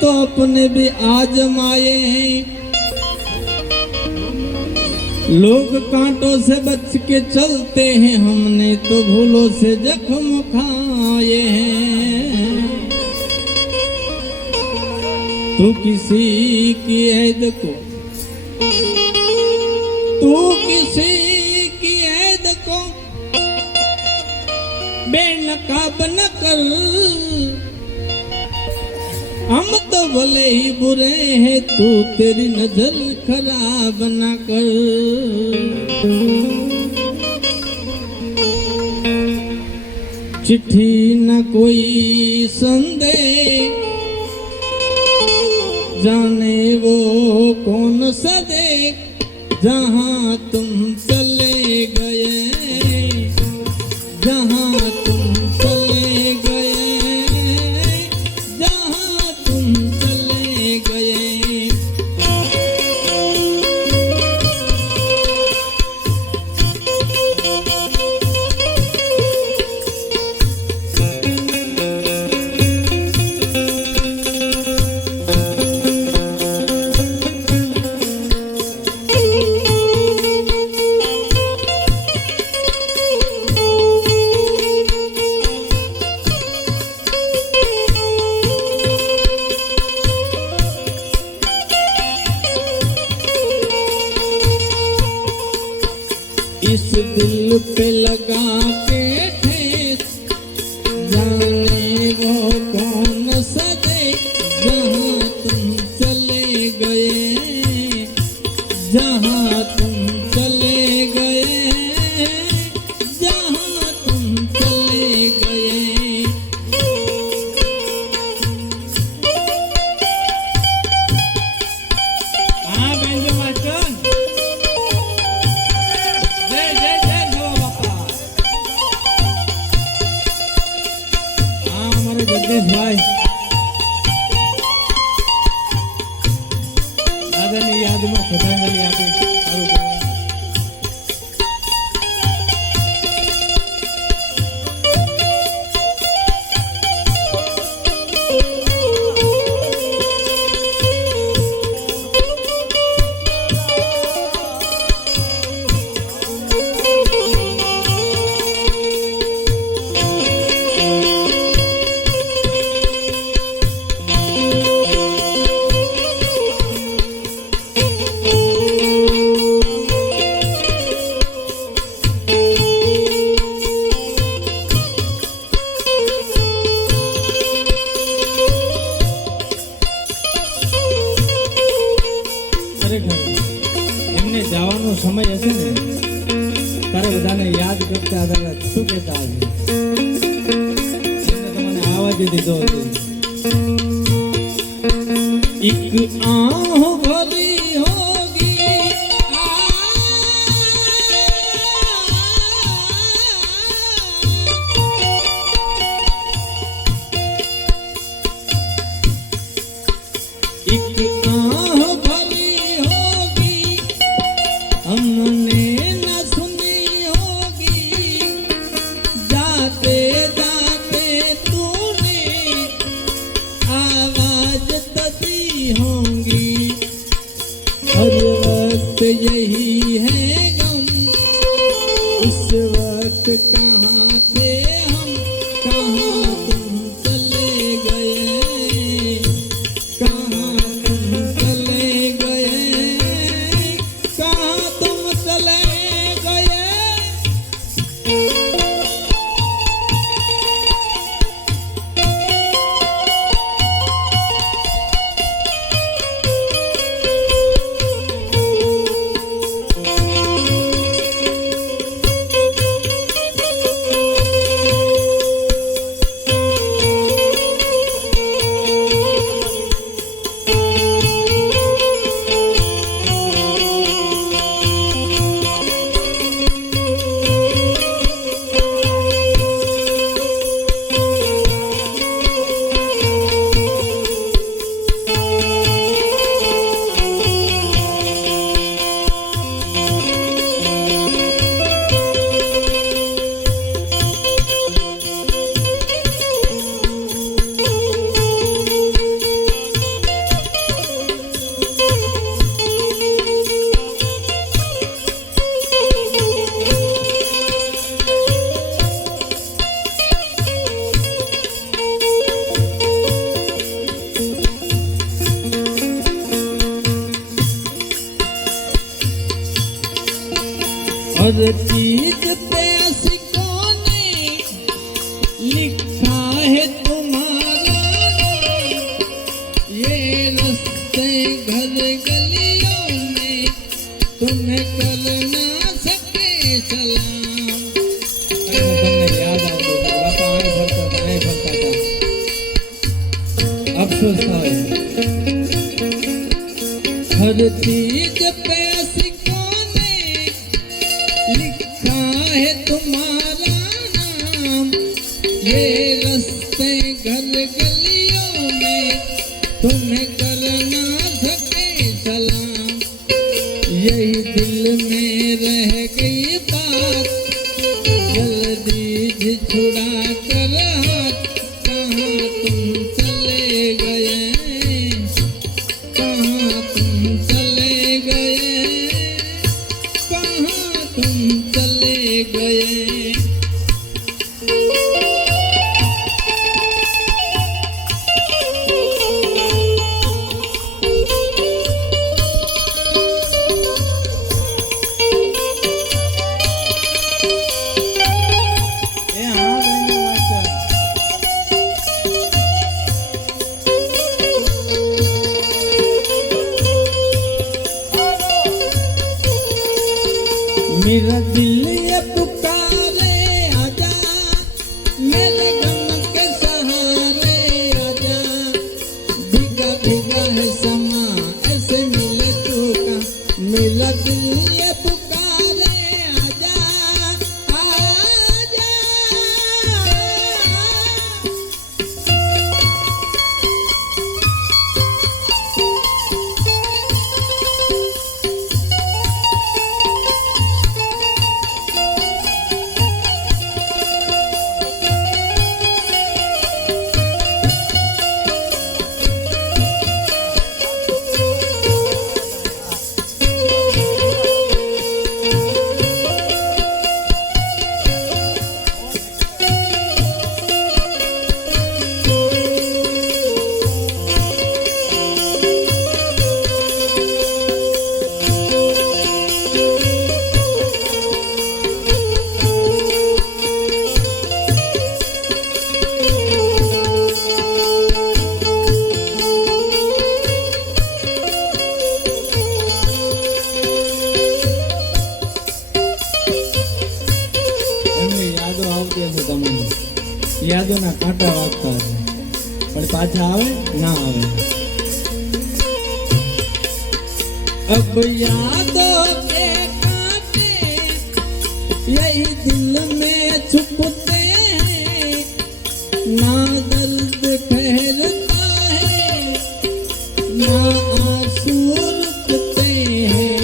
तो अपने भी आजमाए हैं। लोग कांटों से बच के चलते हैं, हमने तो भूलों से जख्म खाए हैं। तू किसी की ऐद को बेनकाब न कर। हम तो भले ही बुरे हैं, तू तेरी नजर खराब न कर। चिट्ठी न कोई संदेह, जाने वो कौन सा दे। जहाँ तुम चले गए, जहाँ तुम चले गए, जहाँ तुम चले गए। इस दिल पे लगा के ठेस, जाने वो कौन सा दे। जहाँ तुम चले गए, जहाँ तुम चले गए, जहाँ तुम चले गए। हाँ बेंजो मास्टर, जगदीश भाई दादाની યાદમાં શ્રદ્ધાંજલિ આપી સારું કહેવાય। એમને જવાનો સમય હશે ને તારે બધાને યાદ કરતા હતા શું કહેતા હશે તમને આવાજ દીધો હતો। એક આહ ભરી હોગી एक आह भरी होगी, हमने न सुनी होगी। जाते जाते तूने आवाज तो दी होंगी। हर वक्त यही है गम, उस वक्त कहाँ थे हम, कहाँ तुम चले गए, कहाँ तुम हर चीज पे सिकों ने लिखा है तुम्हारा नाम, ये रास्ते घर गलियों में तुम्हें कर ना सके सलाम। તમને યાદ આવતું બાપા આય ભરતા હતા અફસોસ થાય। हर चीज पे सिकों ने लिखा है तुम्हारा नाम, ये रास्ते घर गलियों में तुम्हें कर ना सके सलाम। यही दिल में रह गई बात, जल्दी ही छुड़ा कर हाथ, कहाँ तुम चले गए, कहाँ तुम चले गए, कहाँ तुम चले गए। मेरा दिल ये पुकारे आजा, मेरे गम के सहारे आजा, भीगा भीगा है समा ऐसे मिले तू का। मेरा दिल ये पुकारे आजा, आजा। યાદોના કાંટા વાગતા છે પણ પાછા આવે ના આવે। अब यादों के कांटे यही दिल में छुपते हैं, ना दर्द ठहरता है, ना आंसू रुकते हैं।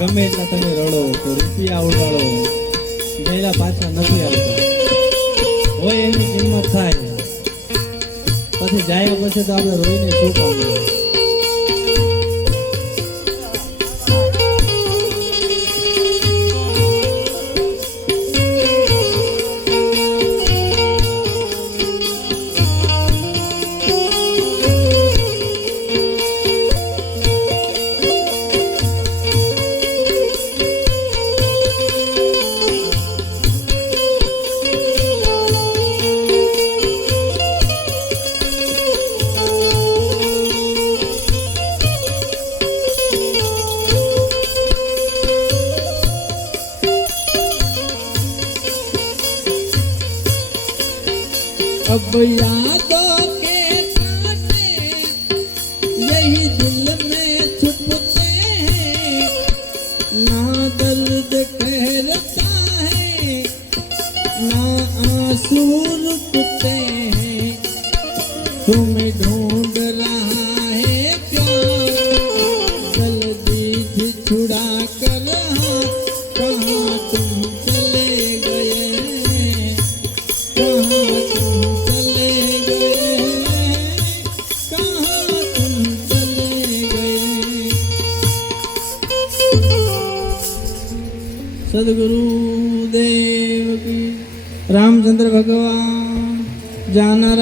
गमे એટલા તમે રડો તો રૂપિયા ઉડાડો, ગયેલા પાછા નથી આવતા, હોય એની કિંમત થાય, પછી જાય પછી તો આપણે રોઈને શું કામ। अब यादों के कांटे यही दिल में छुपते हैं, ना दर्द ठहरता है, ना आंसू रुकते हैं। तुम्हें ढूंढ रहा है प्यार, जल्दी से छुड़ा कर हाथ, कहाँ तुम चले गए, कहाँ तुम चले गए, कहाँ तुम चले गए। सदगुरु देव की, रामचंद्र भगवान जाना।